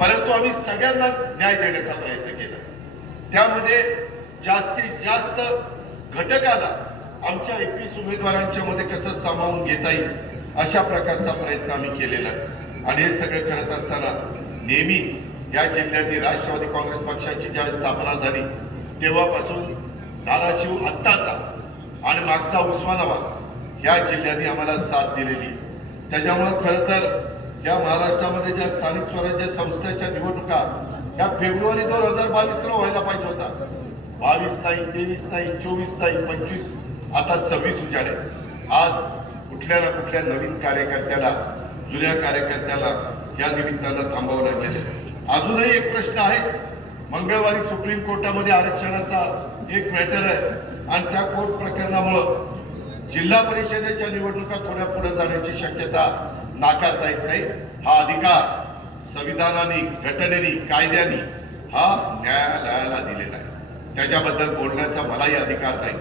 परंतु आम्ही सगळ्यांना न्याय देण्याचा प्रयत्न केला। त्यामध्ये जास्तीत जास्त घटकाला आमच्या 21 उमेदवारांच्या मध्ये कसं सामावून घेता येईल अशा प्रकारचा प्रयत्न आम्ही केलेला आहे। आणि हे सगळं करत असताना नेहमी या जिल्ह्यातील राष्ट्रवादी काँग्रेस पक्षाची ज्या स्थापना झाली तेव्हापासून धाराशिव आत्ताचा आणि मागचा उस्मानाबाद या जिल्ह्यांनी आम्हाला साथ दिलेली। त्याच्यामुळे खरं तर या महाराष्ट्रामध्ये ज्या स्थानिक स्वराज्य संस्थेच्या निवडणुका या फेब्रुवारी 2022 ला व्हायला पाहिजे होता। 22 नाही, 23 नाही, 24 नाही, 25, आता 26 उजाडे। आज कुठल्या ना कुठल्या नवीन कार्यकर्त्याला, जुन्या कार्यकर्त्याला या निमित्तानं थांबावं लागेल। अजूनही एक प्रश्न आहेच। मंगळवारी सुप्रीम कोर्टामध्ये आरक्षणाचा एक मॅटर आहे आणि त्या कोर्ट प्रकरणामुळे जिल्हा परिषदेच्या निवडणुका थोड्या पुढे जाण्याची शक्यता नाकारता येत नाही। हा अधिकार संविधानाने, घटनेने, कायद्याने हा न्यायालयाला दिलेला आहे। त्याच्याबद्दल बोलण्याचा मलाही अधिकार नाही।